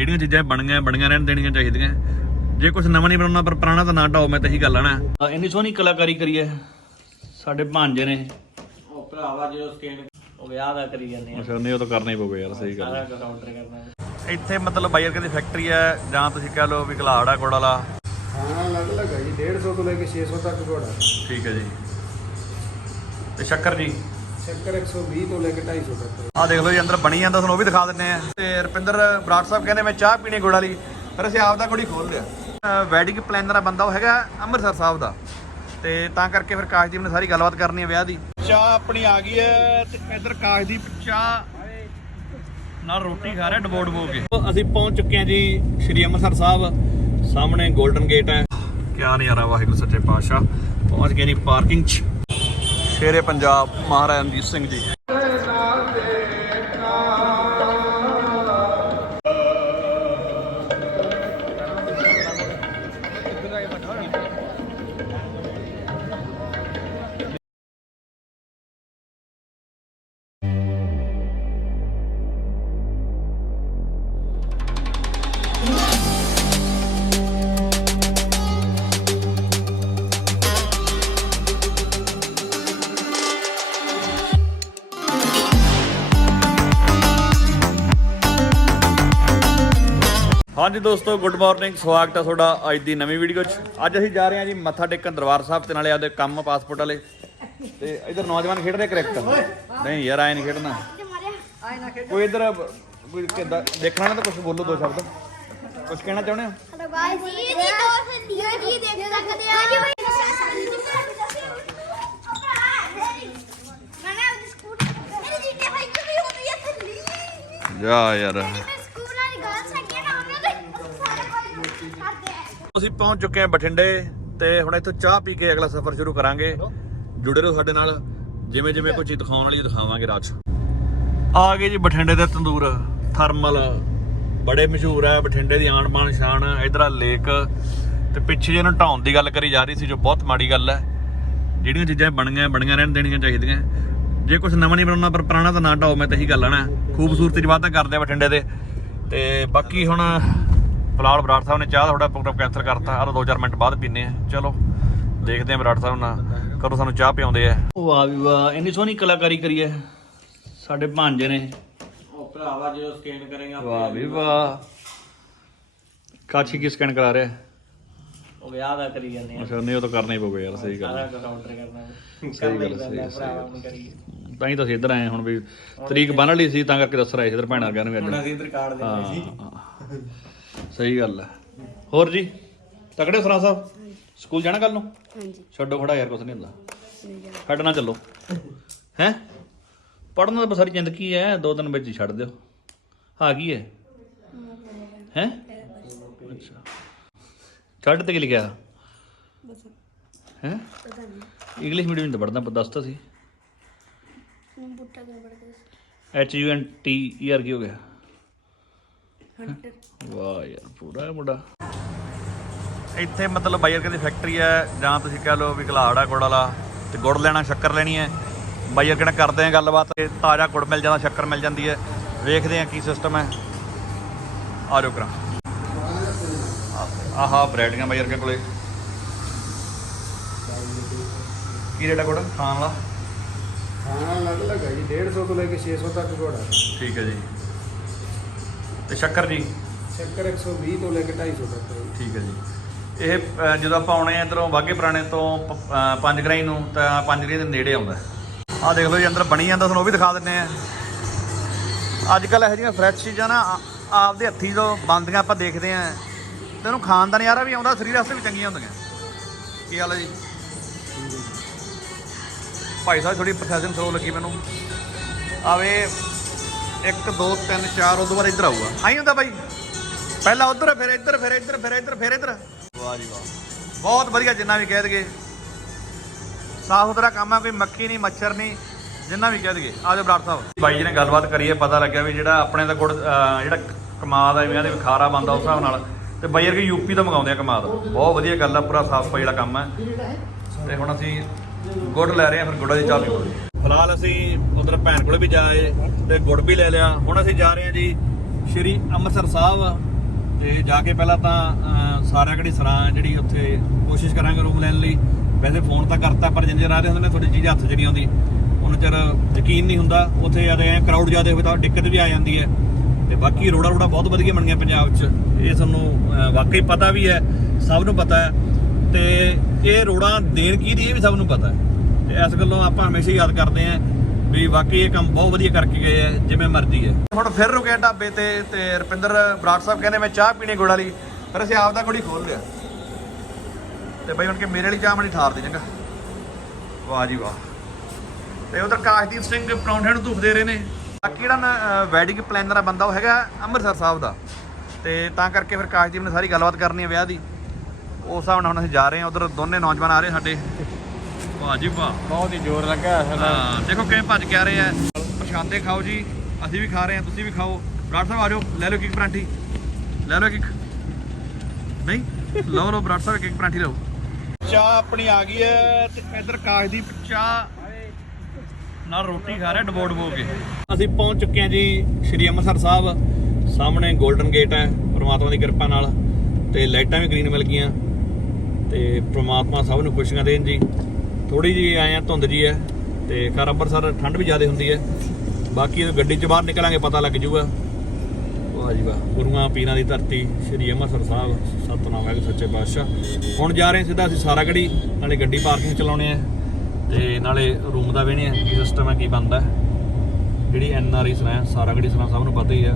ਜਿਹੜੀਆਂ ਚੀਜ਼ਾਂ ਬਣੀਆਂ ਬਣੀਆਂ ਰਹਿਣ ਦੇਣੀਆਂ ਚਾਹੀਦੀਆਂ। ਜੇ ਕੁਝ ਨਵਾਂ ਨਹੀਂ ਬਣਾਉਣਾ ਪਰ ਪੁਰਾਣਾ ਤਾਂ ਨਾ ਢਾਓ ਮੈਂ ਤਾਂ ਇਹੀ ਗੱਲ ਆ ਨਾ। ਇੰਨੀ ਸੋਹਣੀ ਕਲਾਕਾਰੀ ਕਰੀ ਹੈ ਸਾਡੇ ਭਾਂਜੇ ਨੇ। ਉਹ ਭਰਾਵਾ ਜਦੋਂ ਸਕੈਨ ਉਹ ਵਿਆਹ ਦਾ ਕਰੀ ਜਾਂਦੇ ਆ। ਅੱਛਾ ਨਹੀਂ ਉਹ ਤਾਂ ਕਰਨਾ ਹੀ ਪਊਗਾ ਯਾਰ ਸਹੀ ਗੱਲ ਸਾਰਾ ਕੁਝ ਆਰਡਰ ਕਰਨਾ ਇੱਥੇ ਮਤਲਬ ਬਾਈਰ ਦੀ ਫੈਕਟਰੀ ਹੈ ਜਾਂ ਤੁਸੀਂ ਕਹ ਲਓ ਵੀ ਕਲਾੜਾ ਕੋੜ ਵਾਲਾ। ਖਾਣਾ ਅਲੱਗ-ਅਲੱਗ ਹੈ ਜੀ 150 ਤੋਂ ਲੈ ਕੇ 600 ਤੱਕ ਘੋੜਾ। ਠੀਕ ਹੈ ਜੀ। ਤੇ ਸ਼ੱਕਰ ਜੀ? ਸ਼ੱਕਰ 120 ਤੋਂ ਲੈ ਕੇ 250 ਤੱਕ। ਆ ਦੇਖ ਲਓ ਜੀ, ਅੰਦਰ ਬਣੀ ਜਾਂਦਾ, ਤੁਹਾਨੂੰ ਉਹ ਵੀ ਦਿਖਾ ਦਿੰਨੇ ਆ ਤੇ ਰੁਪਿੰਦਰ ਬਰਾੜ ਸਾਹਿਬ ਕਹਿੰਦੇ, ਮੈਂ ਚਾਹ ਪੀਣੀ ਗੁੜ ਵਾਲੀ। ਫਿਰ ਅਸੀਂ ਆਪ ਦਾ ਗੁੜੀ ਖੋਲ ਲਿਆ। ਵੈਡਿੰਗ ਪਲੈਨਰ ਆ ਬੰਦਾ, ਉਹ ਹੈਗਾ ਅੰਮ੍ਰਿਤਸਰ ਸਾਹਿਬ ਦਾ। ਤੇ ਤਾਂ ਕਰਕੇ ਫਿਰ ਕਾਸ਼ਦੀਪ ਨੇ ਸਾਰੀ ਗੱਲਬਾਤ ਕਰਨੀ ਹੈ ਵਿਆਹ ਦੀ। ਚਾਹ ਆਪਣੀ ਆ ਗਈ ਹੈ ਤੇ ਇੱਧਰ ਕਾਸ਼ਦੀਪ ਚਾਹ ਨਾਲ ਰੋਟੀ ਖਾ ਰਿਹਾ ਡਬੋ ਡਬੋ ਕੇ ਅਸੀਂ ਪਹੁੰਚ ਚੁੱਕੇ ਹਾਂ ਜੀ ਸ਼੍ਰੀ ਅੰਮ੍ਰਿਤਸਰ ਸਾਹਿਬ। ਸਾਹਮਣੇ 골ਡਨ ਗੇਟ ਹੈ। ਕਿਆ ਨਜ਼ਾਰਾ ਵਾਹਿਗੁਰੂ, ਸੱਚੇ ਪਾਤਸ਼ਾਹ। ਪਹੁੰਚ ਗਏ ਜੀ ਪਾਰਕਿੰਗ 'ਚ। ਸ਼ੇਰੇ ਪੰਜਾਬ ਮਹਾਰਾਜਾ ਰਣਜੀਤ ਸਿੰਘ ਜੀ। ਹਾਂਜੀ ਦੋਸਤੋ ਗੁੱਡ ਮਾਰਨਿੰਗ ਸਵਾਗਤ ਹੈ ਤੁਹਾਡਾ ਅੱਜ ਦੀ ਨਵੀਂ ਵੀਡੀਓ 'ਚ। ਅੱਜ ਅਸੀਂ ਜਾ ਰਹੇ ਹਾਂ ਜੀ ਮੱਥਾ ਟੇਕਣ ਦਰਬਾਰ ਸਾਹਿਬ ਤੇ ਨਾਲੇ ਆਪਦੇ ਕੰਮ ਪਾਸਪੋਰਟ ਵਾਲੇ। ਤੇ ਇਧਰ ਨੌਜਵਾਨ ਖੇਡਦੇ ਕ੍ਰਿਕਟ? ਨਹੀਂ ਯਾਰ ਆਏ ਨਹੀਂ ਖੇਡਣਾ। ਕੋਈ ਇਧਰ ਦੇਖਣਾ ਨਾ ਕੁਝ ਬੋਲੋ ਦੋ ਸ਼ਬਦ। ਕੁਝ ਕਹਿਣਾ ਚਾਹੁੰਦੇ ਹੋ? ਜਾ ਯਾਰ। ਅਸੀਂ ਪਹੁੰਚ ਚੁੱਕੇ ਹਾਂ ਬਠਿੰਡੇ ਤੇ ਹੁਣ ਇੱਥੋਂ ਚਾਹ ਪੀ ਕੇ ਅਗਲਾ ਸਫ਼ਰ ਸ਼ੁਰੂ ਕਰਾਂਗੇ। ਜੁੜੇ ਰਹੋ ਸਾਡੇ ਨਾਲ। ਜਿਵੇਂ ਜਿਵੇਂ ਕੋਈ ਚੀਜ਼ ਦਿਖਾਉਣ ਵਾਲੀ ਦਿਖਾਵਾਂਗੇ ਰਾਤ ਆ ਗਏ ਜੀ ਬਠਿੰਡੇ ਦੇ ਤੰਦੂਰ। ਥਰਮਲ ਬੜੇ ਮਸ਼ਹੂਰ ਹੈ ਬਠਿੰਡੇ ਦੀ ਆਣ ਬਾਣ ਸ਼ਾਨ, ਇਧਰ ਆ ਲੇਕ। ਤੇ ਪਿੱਛੇ ਜਿਹਨੂੰ ਢਾਉਣ ਦੀ ਗੱਲ ਕਰੀ ਜਾ ਰਹੀ ਸੀ, ਜੋ ਬਹੁਤ ਮਾੜੀ ਗੱਲ ਹੈ ਜਿਹੜੀਆਂ ਚੀਜ਼ਾਂ ਬਣੀਆਂ ਬਣੀਆਂ ਰਹਿਣ ਦੇਣੀਆਂ ਚਾਹੀਦੀਆਂ। ਜੇ ਕੁਝ ਨਵਾਂ ਨਹੀਂ ਬਣਾਉਣਾ, ਪਰ ਪੁਰਾਣਾ ਤਾਂ ਨਾ ਢਾਓ, ਮੈਂ ਤਾਂ ਇਹੀ ਗੱਲ ਆ ਖੂਬਸੂਰਤੀ 'ਚ ਵਾਧਾ ਕਰਦੇ ਆ ਬਠਿੰਡੇ ਦੇ। ਤੇ ਬਾਕੀ ਹੁਣ ਫਿਲਹਾਲ ਬਰਾੜ ਸਾਹਿਬ ਨੇ ਚਾਹ ਥੋੜਾ ਪ੍ਰੋਗਰਾਮ ਕੈਨਸਲ ਕਰਤਾ ਆ ਦੋ ਚਾਰ ਮਿੰਟ ਬਾਅਦ ਪੀਨੇ ਆ ਚਲੋ ਦੇਖਦੇ ਆ ਬਰਾੜ ਸਾਹਿਬ ਨਾਲ ਕਦੋਂ ਸਾਨੂੰ ਚਾਹ ਪਿਆਉਂਦੇ ਆ। ਵਾਹ ਵੀ ਵਾਹ ਇੰਨੀ ਸੋਹਣੀ ਕਲਾਕਾਰੀ ਕਰੀ ਹੈ ਸਾਡੇ ਭਾਂਜੇ ਨੇ। ਉਹ ਭਰਾਵਾ ਜਦੋਂ ਸਕੈਨ ਕਰੇਗਾ ਵਾਹ ਵੀ ਵਾਹ ਕਾਛੀ ਕੀ ਸਕੈਨ ਕਰਾ ਰਿਹਾ? ਉਹ ਵਿਆਹ ਦਾ ਕਰੀ ਜਾਂਦੇ ਆ। ਅੱਛਾ ਨਹੀਂ ਉਹ ਤਾਂ ਕਰਨਾ ਹੀ ਪਊਗਾ ਯਾਰ ਸਹੀ ਗੱਲ ਸਾਰਾ ਕਰਨਾ। ਸਹੀ ਗੱਲ, ਸਹੀ ਗੱਲ, ਭਰਾਵਾ ਨੂੰ ਕਰੀਏ ਤਾਂ ਹੀ ਤਾਂ ਅਸੀਂ ਇੱਧਰ ਆਏ ਹੁਣ ਵੀ। ਤਰੀਕ ਬੰਨ ਲਈ ਸੀ ਤਾਂ ਕਰਕੇ ਦੱਸ ਰਹੇ ਸੀ ਇੱਧਰ ਭੈਣਾਂ ਗਿਆ ਨੂੰ ਵੀ ਅੱਜ। ਹੁਣ ਅਸੀਂ ਇੱਧਰ ਕਾਰਡ ਦੇਣਾ ਸੀ। ਸਹੀ ਗੱਲ ਹੈ। ਹੋਰ ਜੀ ਤਕੜੇ ਹੋ ਸਾਹਿਬ? ਸਕੂਲ ਜਾਣਾ ਕੱਲ ਨੂੰ? ਹਾਂਜੀ। ਛੱਡੋ ਖੜਾ ਯਾਰ ਕੁਛ ਨਹੀਂ ਹੁੰਦਾ। ਛੱਡਣਾ ਚੱਲੋ। ਹੈ? ਪੜਨ ਦਾ ਬਸਾਰੀ ਜ਼ਿੰਦਗੀ ਹੈ? ਦੋ ਦਿਨ ਵਿੱਚ ਹੀ ਛੱਡ ਦਿਓ। ਆ ਗਈ ਹੈ? ਹੈ? ਅੱਛਾ। ਛੱਡ ਤੇ ਕੀ ਲਿਖਿਆ? ਬਸ। ਹੈ? ਇੰਗਲਿਸ਼ ਮੀਡੀਅਮ ਤੋਂ ਪੜਦਾ ਪਰ ਦੱਸਤਾ ਸੀ। ਬੁੱਟਾ ਕਿਉਂ ਪੜਦਾ H U N T E R ਕੀ ਹੋ ਗਿਆ? ਵਾਹ ਯਾਰ ਪੂਰਾ ਹੈ ਮੁੰਡਾ। ਇੱਥੇ ਮਤਲਬ ਬਾਈਰ ਦੀ ਫੈਕਟਰੀ ਹੈ ਜਾਂ ਤੁਸੀਂ ਕਹ ਲਓ ਵੀ ਕਲਾੜਾ ਗੁੜ ਵਾਲਾ ਤੇ ਗੁੜ ਲੈਣਾ ਸ਼ੱਕਰ ਲੈਣੀ ਹੈ। ਬਾਈਰ ਕਿਹੜਾ ਕਰਦੇ ਆ ਗੱਲਬਾਤ ਤੇ ਤਾਜ਼ਾ ਗੁੜ ਮਿਲ ਜਾਂਦਾ ਸ਼ੱਕਰ ਮਿਲ ਜਾਂਦੀ ਹੈ। ਵੇਖਦੇ ਆ ਕੀ ਸਿਸਟਮ ਹੈ। ਆ ਜਾਓ ਕਰਾਂ। ਆਹਾ ਬ੍ਰੈਡੀਆਂ ਬਾਈਰ ਕੇ ਕੋਲੇ। ਕੀ ਰੇਟ ਹੈ ਗੁੜ? ਖਾਣ ਵਾਲਾ? ਖਾਣਾ ਅਲੱਗ-ਅਲੱਗ ਹੈ ਜੀ 150 ਤੋਂ ਲੈ ਕੇ 600 ਤੱਕ ਘੋੜਾ ਠੀਕ ਹੈ ਜੀ। ਤੇ ਸ਼ੱਕਰ ਜੀ? ਸ਼ੱਕਰ 120 ਤੋਂ ਲੈ ਕੇ 250 ਤੱਕ ਹੈ। ਠੀਕ ਹੈ ਜੀ। ਇਹ ਅ, ਜਦੋਂ ਆਪਾਂ ਆਉਣੇ ਆ ਇਧਰੋਂ ਵਾਗੇ ਪੁਰਾਣੇ ਤੋਂ ਪ- ਅ, ਪੰਜ ਗਰਾਈ ਨੂੰ ਤਾਂ ਪੰਜ ਗਰਾਈ ਦੇ ਨੇੜੇ ਆਉਂਦਾ ਆਹ ਦੇਖ ਲਓ ਜੀ ਅੰਦਰ ਬਣੀ ਜਾਂਦਾ ਤੁਹਾਨੂੰ ਉਹ ਵੀ ਦਿਖਾ ਦਿੰਨੇ ਆ ਅੱਜ ਕੱਲ ਇਹੋ ਜਿਹੀਆਂ ਫਰੈਸ਼ ਚੀਜ਼ਾਂ ਨਾ ਆ- ਆਪਦੇ ਹੱਥੀ ਤੋਂ ਬਣਦੀਆਂ ਆਪਾਂ ਦੇਖਦੇ ਆ ਤੇ ਉਹਨੂੰ ਖਾਣ ਦਾ ਨਜ਼ਾਰਾ ਵੀ ਆਉਂਦਾ ਸਰੀਰ ਵਾਸਤੇ ਵੀ ਚੰਗੀਆਂ ਹੁੰਦੀਆਂ। ਕੀ ਹਾਲ ਹੈ ਜੀ? ਭਾਈ ਸਾਹਿਬ ਥੋੜੀ ਪ੍ਰੋਫੈਸ਼ਨ ਸਲੋ ਲੱਗੀ ਮੈਨੂੰ। ਆਵੇ 1 2 3 4 ਉਦੋਂ ਬਾਅਦ ਇੱਧਰ ਆਊਗਾ। ਆਈ ਹੁੰਦਾ ਬਾਈ। ਪਹਿਲਾਂ ਉਧਰ ਫਿਰ ਇੱਧਰ ਫਿਰ ਇੱਧਰ ਫਿਰ ਇੱਧਰ ਫਿਰ ਇੱਧਰ। ਵਾਹ ਜੀ ਵਾਹ। ਬਹੁਤ ਵਧੀਆ ਜਿੰਨਾ ਵੀ ਕਹਿ ਦਗੇ ਸਾਫ਼ ਸੁਥਰਾ ਕੰਮ ਹੈ ਕੋਈ ਮੱਖੀ ਨਹੀਂ ਮੱਛਰ ਨਹੀਂ ਜਿੰਨਾ ਵੀ ਕਹਿ ਦਗੇ ਆਜੋ ਬਰਾੜ ਸਾਹਿਬ। ਬਾਈ ਜੀ ਨੇ ਗੱਲਬਾਤ ਕਰੀਏ ਪਤਾ ਲੱਗਿਆ ਵੀ ਜਿਹੜਾ ਆਪਣੇ ਦਾ ਗੁੜ ਜਿਹੜਾ ਕਮਾਦ ਆ ਇਵੇਂ ਦੇ ਖਾਰਾ ਬੰਦਾ ਉਸ ਹਿਸਾਬ ਨਾਲ। ਤੇ ਬਾਈ ਵਰਗੇ ਯੂਪੀ ਤੋਂ ਮੰਗਾਉਂਦੇ ਆ ਕਮਾਦ। ਬਹੁਤ ਵਧੀਆ ਗੱਲ ਆ ਪੂਰਾ ਸਾਫ਼ ਸਫ਼ਾਈ ਜਿਹੜਾ ਕੰਮ ਹੈ। ਤੇ ਹੁਣ ਅਸੀਂ ਗੁੜ ਲੈ ਰਹੇ ਹਾਂ ਫਿਰ ਗੁੜਾ ਦੀ ਚਾਹ ਪੀਵਾਂਗੇ ਫਿਲਹਾਲ ਅਸੀਂ ਉਧਰ ਭੈਣ ਕੋਲੇ ਵੀ ਜਾਏ ਤੇ ਗੁੜ ਵੀ ਲੈ ਲਿਆ। ਹੁਣ ਅਸੀਂ ਜਾ ਰਹੇ ਹਾਂ ਜੀ ਸ਼੍ਰੀ ਅੰਮ੍ਰਿਤਸਰ ਸਾਹਿਬ ਤੇ ਜਾ ਕੇ ਪਹਿਲਾਂ ਤਾਂ ਅਹ, ਸਾਰਿਆਂ ਕਿਹੜੀ ਸਰਾਂ ਜਿਹੜੀ ਉੱਥੇ ਕੋਸ਼ਿਸ਼ ਕਰਾਂਗੇ ਰੂਮ ਲੈਣ ਲਈ। ਵੈਸੇ ਫੋਨ ਤਾਂ ਕਰਤਾ ਪਰ ਜਿੰਨੇ ਆ ਰਹੇ ਹੁੰਦੇ ਨੇ ਤੁਹਾਡੀ ਚੀਜ਼ ਹੱਥ 'ਚ ਨਹੀਂ ਆਉਂਦੀ। ਉਹਨਾਂ ਚਿਰ ਯਕੀਨ ਨਹੀਂ ਹੁੰਦਾ ਉੱਥੇ ਜਦ ਐ ਕਰਾਊਡ ਜ਼ਿਆਦਾ ਹੋਵੇ ਤਾਂ ਦਿੱਕਤ ਵੀ ਆ ਜਾਂਦੀ ਹੈ। ਤੇ ਬਾਕੀ ਰੋੜਾ ਰੋੜਾ ਬਹੁਤ ਵਧੀਆ ਬਣੀਆਂ ਪੰਜਾਬ 'ਚ। ਇਹ ਸਾਨੂੰ ਵਾਕਈ ਪਤਾ ਵੀ ਹੈ ਸਭ ਨੂੰ ਪਤਾ ਹੈ। ਤੇ ਇਹ ਰੋੜਾ ਦੇਣ ਕੀ ਦੀ ਇਹ ਵੀ ਸਭ ਨੂੰ ਪਤਾ ਹੈ। ਤੇ ਇਸ ਗੱਲੋਂ ਆਪਾਂ ਹਮੇਸ਼ਾ ਹੀ ਯਾਦ ਕਰਦੇ ਆਂ ਵੀ ਵਾਕਈ ਇਹ ਕੰਮ ਬਹੁਤ ਵਧੀਆ ਕਰਕੇ ਗਏ ਆ ਜਿਵੇਂ ਮਰਜ਼ੀ ਹੈ। ਹੁਣ ਫਿਰ ਰੁਕੇ ਢਾਬੇ ਤੇ ਤੇ ਰੁਪਿੰਦਰ ਬਰਾੜ ਸਾਹਿਬ ਕਹਿੰਦੇ ਮੈਂ ਚਾਹ ਪੀਣੀ ਗੁੜ ਵਾਲੀ ਫਿਰ ਅਸੀਂ ਆਪ ਦਾ ਗੁੜੀ ਖੋਲ ਲਿਆ। ਤੇ ਬਈ ਹੁਣ ਕਿ ਮੇਰੇ ਲਈ ਚਾਹ ਮਣੀ ਠਾਰ ਦੇ, ਚੰਗਾ। ਵਾਹ ਜੀ ਵਾਹ। ਤੇ ਉਧਰ ਕਾਸ਼ਦੀਪ ਸਿੰਘ ਪਰੌਂਠੇ ਨੂੰ ਧੂਫ ਦੇ ਰਹੇ ਨੇ। ਬਾਕੀ ਜਿਹੜਾ ਵੈਡਿੰਗ ਪਲੈਨਰ ਆ ਬੰਦਾ, ਉਹ ਹੈਗਾ ਅੰਮ੍ਰਿਤਸਰ ਸਾਹਿਬ ਦਾ। ਤੇ ਤਾਂ ਕਰਕੇ ਫਿਰ ਕਾਸ਼ਦੀਪ ਨੇ ਸਾਰੀ ਗੱਲਬਾਤ ਕਰਨੀ ਹੈ ਵਿਆਹ ਦੀ। ਉਸ ਹਿਸਾਬ ਨਾਲ ਹੁਣ ਅਸੀਂ ਜਾ ਰਹੇ ਹਾਂ, ਉਧਰ ਦੋਨੇ ਨੌਜਵਾਨ ਆ ਰਹੇ ਸਾਡੇ। ਵਾਹ ਜੀ ਵਾਹ। ਬਹੁਤ ਹੀ ਜ਼ੋਰ ਲੱਗਾ ਸਾਡਾ ਹਾਂ ਦੇਖੋ ਕਿਵੇਂ ਭੱਜ ਕੇ ਆ ਰਹੇ ਆ। ਪ੍ਰਸ਼ਾਦੇ ਖਾਓ ਜੀ ਅਸੀਂ ਵੀ ਖਾ ਰਹੇ ਹਾਂ ਤੁਸੀਂ ਵੀ ਖਾਓ। ਬਰਾੜ ਸਾਹਿਬ ਆ ਜਾਓ ਲੈ ਲਓ ਇੱਕ ਇੱਕ ਪਰਾਂਠੀ। ਲੈ ਲਓ ਇੱਕ ਇੱਕ ਨਹੀਂ ਲਓ ਲਓ ਬਰਾੜ ਸਾਹਿਬ ਇੱਕ ਇੱਕ ਪਰਾਂਠੀ ਲਓ। ਚਾਹ ਆਪਣੀ ਆ ਗਈ ਹੈ ਤੇ ਇੱਧਰ ਕਾਸ਼ਦੀਪ ਚਾਹ। ਨਾਲ ਰੋਟੀ ਖਾ ਰਿਹਾ ਡਬੋ ਡਬੋ ਕੇ। ਅਸੀਂ ਪਹੁੰਚ ਚੁੱਕੇ ਹਾਂ ਜੀ ਸ਼੍ਰੀ ਅੰਮ੍ਰਿਤਸਰ ਸਾਹਿਬ। ਸਾਹਮਣੇ 골ਡਨ ਗੇਟ ਹੈ ਪ੍ਰਮਾਤਮਾ ਦੀ ਕਿਰਪਾ ਨਾਲ। ਤੇ ਲਾਈਟਾਂ ਵੀ ਗ੍ਰੀਨ ਮਿਲ ਗਈਆਂ। ਤੇ ਪ੍ਰਮਾਤਮਾ ਸਭ ਨੂੰ ਖੁਸ਼ੀਆਂ ਦੇਣ ਜੀ। ਥੋੜੀ ਜੀ ਆਏ ਆ, ਧੁੰਦ ਜੀ ਹੈ ਤੇ ਘਰ ਅੰਮ੍ਰਿਤਸਰ ਠੰਡ ਵੀ ਜ਼ਿਆਦਾ ਹੁੰਦੀ ਹੈ ਬਾਕੀ ਗੱਡੀ 'ਚ ਬਾਹਰ ਨਿਕਲਾਂਗੇ, ਪਤਾ ਲੱਗ ਜਾਊਗਾ। ਵਾਹ ਜੀ ਵਾਹ, ਗੁਰੂਆਂ ਪੀਰਾਂ ਦੀ ਧਰਤੀ, ਸ਼੍ਰੀ ਅੰਮ੍ਰਿਤਸਰ ਸਾਹਿਬ, ਸਤਨਾਮ ਵਾਹਿਗੁਰੂ, ਸੱਚੇ ਪਾਤਸ਼ਾਹ। ਹੁਣ ਜਾ ਰਹੇ ਸਿੱਧਾ ਅਸੀਂ ਸਾਰਾ ਸਾਰਾਗੜੀ, ਨਾਲੇ ਗੱਡੀ ਪਾਰਕਿੰਗ ਚਲਾਉਣੇ ਆ, ਤੇ ਨਾਲੇ ਰੂਮ ਦਾ ਵੇਣੇ ਆ, ਕੀ ਸਿਸਟਮ ਹੈ ਕੀ ਬਣਦਾ। ਜਿਹੜੀ ਐਨ ਆਰ ਆਈ ਸਰਾਂ ਸਾਰਾਗੜੀ ਸਰਾਂ ਸਭ ਨੂੰ ਪਤਾ ਹੀ ਆ।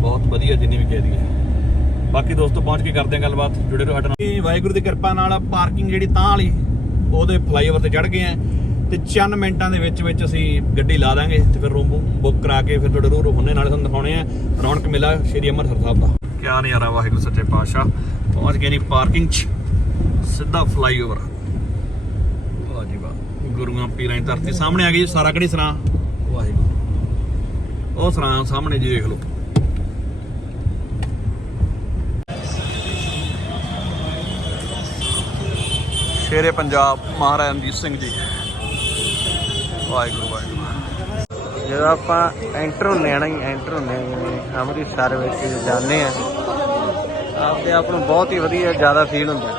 ਬਹੁਤ ਵਧੀਆ ਜਿੰਨੀ ਵੀ ਕਹਿ ਦਈਏ। ਬਾਕੀ ਦੋਸਤੋ, ਪਹੁੰਚ ਕੇ ਕਰਦੇ ਆ ਗੱਲਬਾਤ, ਜੁੜੇ ਰਹੋ ਸਾਡੇ ਨਾਲ। ਵਾਹਿਗੁਰੂ ਦੀ ਕਿਰਪਾ ਨਾਲ ਪਾਰਕਿੰਗ ਜਿਹੜੀ ਤਾਂ ਵਾਲੀ ਉਹਦੇ ਫਲਾਈਓਵਰ ਤੇ ਚੜ ਗਏ ਆ ਤੇ ਚੰਨ ਮਿੰਟਾਂ ਦੇ ਵਿੱਚ ਵਿੱਚ ਅਸੀਂ ਗੱਡੀ ਲਾ ਦਾਂਗੇ ਤੇ ਫਿਰ ਰੂਮ ਬੁੱਕ ਕਰਾ ਕੇ ਫਿਰ ਤੁਹਾਡੇ ਰੂਰੂ ਹੁੰਨੇ, ਨਾਲੇ ਤੁਹਾਨੂੰ ਦਿਖਾਉਣੇ ਆ। ਰੌਣਕ ਮੇਲਾ ਸ਼੍ਰੀ ਅੰਮ੍ਰਿਤਸਰ ਸਾਹਿਬ ਦਾ। ਕਿਆ ਨਜ਼ਾਰਾ ਵਾਹਿਗੁਰੂ ਸੱਚੇ ਪਾਤਸ਼ਾਹ। ਪਹੁੰਚ ਗਏ ਨਹੀਂ ਪਾਰਕਿੰਗ 'ਚ ਸਿੱਧਾ ਫਲਾਈਓਵਰ ਵਾਹ ਜੀ ਵਾਹ। ਗੁਰੂਆਂ ਪੀਰਾਂ ਦੀ ਧਰਤੀ ਸਾਹਮਣੇ ਆ ਗਈ, ਸਾਰਾ ਕਿਹੜੀ ਸਰਾਂ? ਵਾਹਿਗੁਰੂ। ਉਹ ਸਰਾਂ ਸਾਹਮਣੇ ਜੀ ਦੇਖ ਲਓ। ਸ਼ੇਰੇ ਪੰਜਾਬ, ਮਹਾਰਾਜਾ ਰਣਜੀਤ ਸਿੰਘ ਜੀ। ਵਾਹਿਗੁਰੂ ਵਾਹਿਗੁਰੂ। ਜਦੋਂ ਆਪਾਂ ਐਂਟਰ ਹੁੰਨੇ ਆ ਨਾ ਐਂਟਰ ਹੁੰਨੇ ਆ ਜਿਵੇਂ ਅੰਮ੍ਰਿਤਸਰ ਵਿੱਚ ਜਾਂਦੇ ਆ, ਆਪਦੇ ਆਪ ਨੂੰ ਬਹੁਤ ਹੀ ਵਧੀਆ ਜ਼ਿਆਦਾ ਫੀਲ ਹੁੰਦਾ।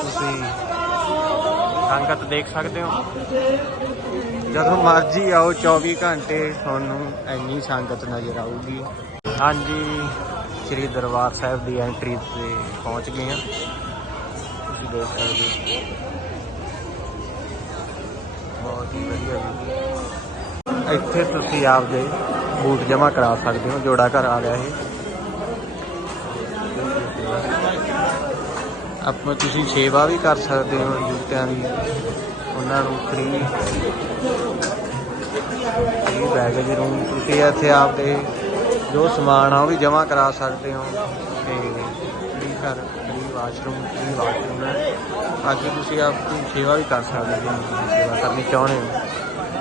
ਤੁਸੀਂ ਸੰਗਤ ਦੇਖ ਸਕਦੇ ਹੋ। ਜਦੋਂ ਮਰਜ਼ੀ ਆਓ 24 ਘੰਟੇ ਤੁਹਾਨੂੰ ਇੰਨੀ ਸੰਗਤ ਨਜ਼ਰ ਆਊਗੀ। ਹਾਂਜੀ, ਸ੍ਰੀ ਦਰਬਾਰ ਸਾਹਿਬ ਦੀ ਐਂਟਰੀ ਤੇ ਪਹੁੰਚ ਗਏ ਆ। ਦੇਖ ਸਕਦੇ ਬਹੁਤ ਹੀ ਵਧੀਆ। ਇੱਥੇ ਤੁਸੀਂ ਆਪਦੇ ਬੂਟ ਜਮ੍ਹਾਂ ਕਰਾ ਸਕਦੇ ਹੋ, ਜੋੜਾ ਘਰ ਆ ਗਿਆ ਇਹ। ਆਪਾਂ ਤੁਸੀਂ ਸੇਵਾ ਵੀ ਕਰ ਸਕਦੇ ਹੋ ਜੁੱਤਿਆਂ ਦੀ। ਉਹਨਾਂ ਨੂੰ ਫ੍ਰੀ ਫ੍ਰੀ ਬੈਗੇਜ ਰੂਮ ਤੁਸੀਂ ਇੱਥੇ ਆਪਦੇ ਜੋ ਸਮਾਨ ਆ ਉਹ ਵੀ ਜਮ੍ਹਾਂ ਕਰਾ ਸਕਦੇ ਹੋ। ਤੇ ਫ੍ਰੀ ਘਰ। ਵਾਸ਼ਰੂਮ ਫ੍ਰੀ ਵਾਸ਼ਰੂਮ ਹੈ। ਬਾਕੀ ਤੁਸੀਂ ਆਪਣੀ ਸੇਵਾ ਵੀ ਕਰ ਸਕਦੇ ਹੋ, ਤੁਸੀਂ ਸੇਵਾ ਕਰਨੀ ਚਾਹੁੰਦੇ ਹੋ।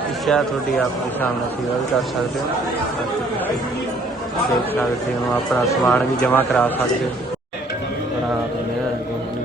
ਇੱਛਾ ਤੁਹਾਡੀ ਆਪਣੀ ਸਾਹਮਣੇ ਸੇਵਾ ਵੀ ਕਰ ਸਕਦੇ ਹੋ। ਦੇਖ ਸਕਦੇ ਹੋ, ਆਪਣਾ ਸਮਾਨ ਵੀ ਜਮ੍ਹਾਂ ਕਰਾ ਸਕਦੇ ਹੋ। ਬਣਾ ਦਿੰਦੇ